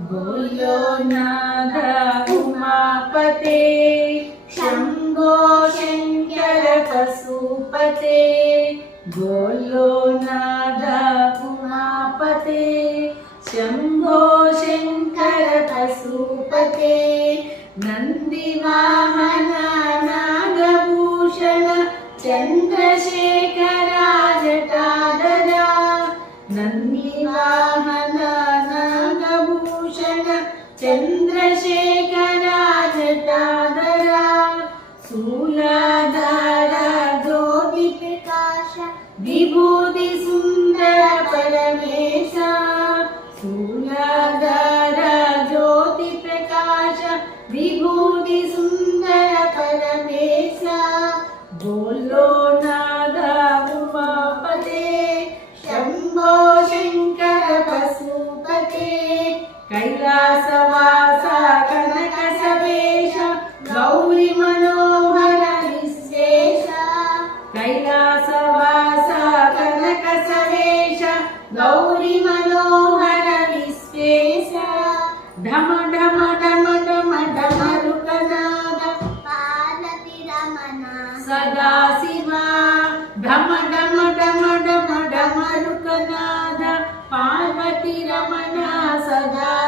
बोलो नाथ उमापते शंभो शंकर पशुपते बोलो नाथ उमापते शंभो शंकर पशुपते नंदिवाहन नागभूषण चंद्रशेखरा जटाधरा नंदिवाहन नागभूषण चंद्रशेखरा जटाधरा शूलाधार ज्योति प्रकाश विभूति सुंदर परमेश शूलाधार ज्योति प्रकाश विभूति सुंदर परमेश बोलो नाथ उमापते शंभो शंकर पशुपते कैलासवास कनक सवेश गौरी मनोहर विश्वेश कैलासवास कनक सवेश गौरी मनोहर विश्वेश ढम ढम ढम ढम ढमरुकनाद पार्वती रमण सदा शिवा ढम ढम ढम ढम ढमरुकनाद पार्वती रमण सदा